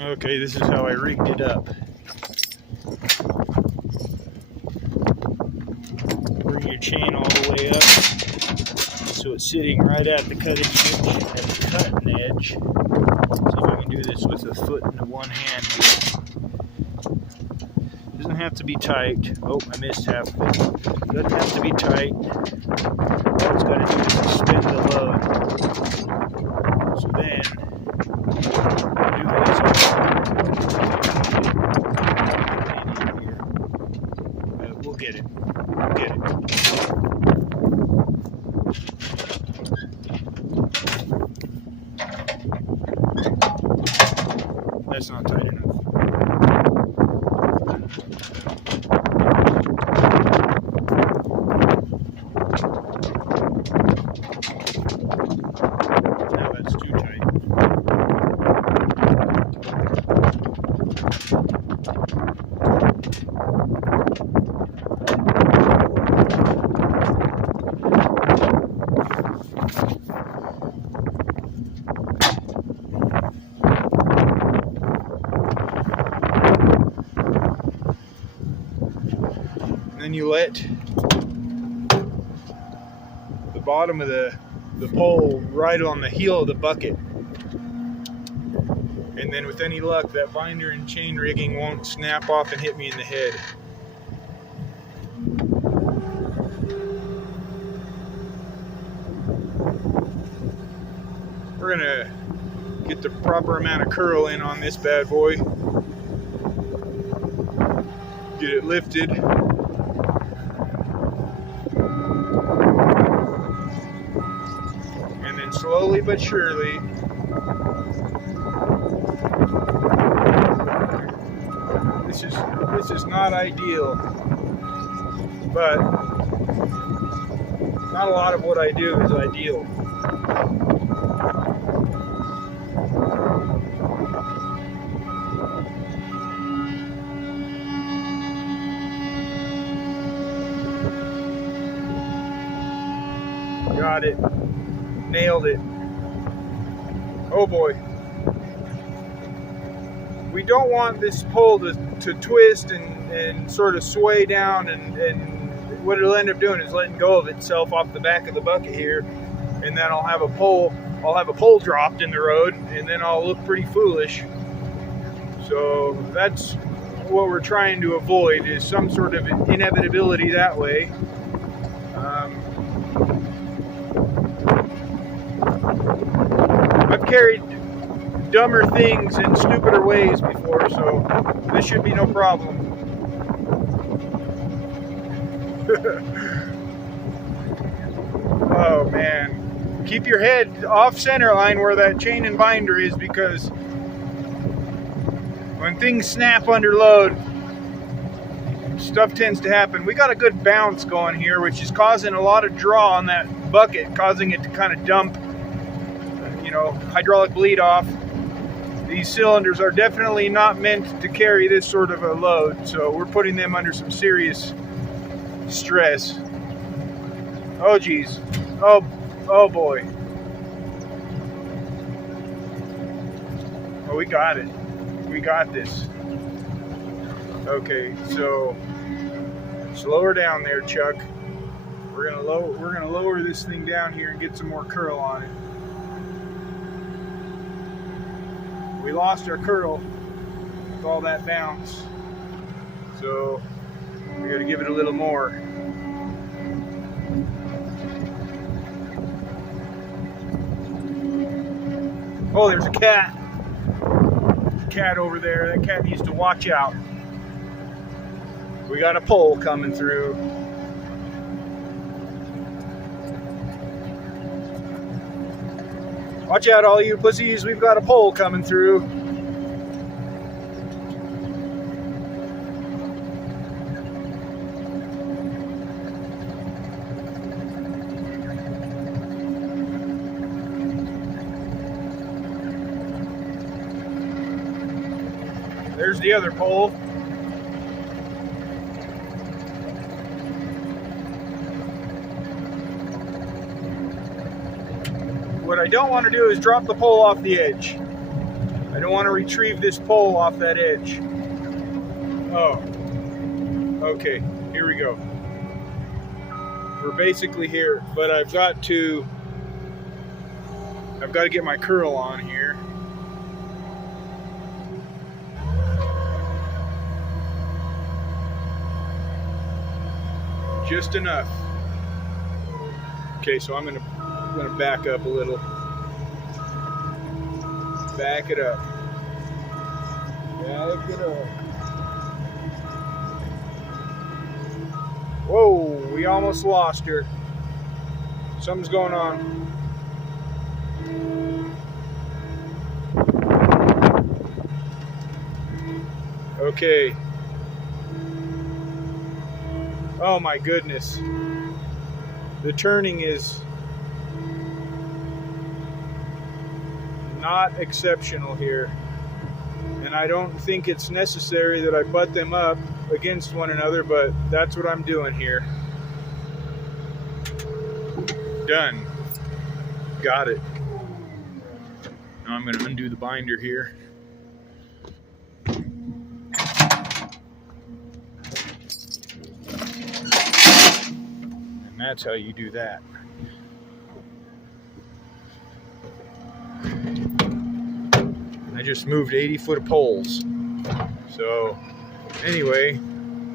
Okay, this is how I rigged it up. Bring your chain all the way up so it's sitting right at the cutting edge. See if I can do this with a foot and one hand here. Doesn't have to be tight. Oh, I missed half of it. Doesn't have to be tight. All it's got to do is suspend the load. So then, do this all. We'll get it. We'll get it. That's not tight enough. Now that's too tight. Then you let the bottom of the pole right on the heel of the bucket, and then with any luck that binder and chain rigging won't snap off and hit me in the head. We're gonna get the proper amount of curl in on this bad boy, get it lifted. Slowly but surely, this is not ideal, but not a lot of what I do is ideal. Got it. Nailed it. Oh boy. We don't want this pole to twist and sort of sway down, and what it'll end up doing is letting go of itself off the back of the bucket here, and then I'll have a pole dropped in the road, and then I'll look pretty foolish. So that's what we're trying to avoid, is some sort of inevitability that way. I've carried dumber things in stupider ways before, so this should be no problem. Oh man. Keep your head off center line where that chain and binder is, because when things snap under load, stuff tends to happen. We got a good bounce going here, which is causing a lot of draw on that bucket, causing it to kind of dump, hydraulic bleed off. These cylinders are definitely not meant to carry this sort of a load, so we're putting them under some serious stress. Oh geez. Oh boy. Oh, we got it. We got this. Okay, so slow her down there, Chuck. We're gonna lower this thing down here and get some more curl on it. We lost our curl with all that bounce, so we got to give it a little more. Oh, there's a cat. Cat over there. That cat needs to watch out. We got a pole coming through. Watch out, all you pussies. We've got a pole coming through. There's the other pole. What I don't want to do is drop the pole off the edge. I don't want to retrieve this pole off that edge. Oh, okay, here we go. We're basically here, but I've got to get my curl on here. Just enough. Okay, so I'm gonna back up a little. Back it up. Back it up. Whoa, we almost lost her. Something's going on. Okay. Oh my goodness. The turning is not exceptional here. And I don't think it's necessary that I butt them up against one another, but that's what I'm doing here. Done. Got it. Now I'm going to undo the binder here. And that's how you do that. I just moved 80 foot of poles. So anyway,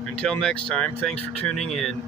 until next time, thanks for tuning in.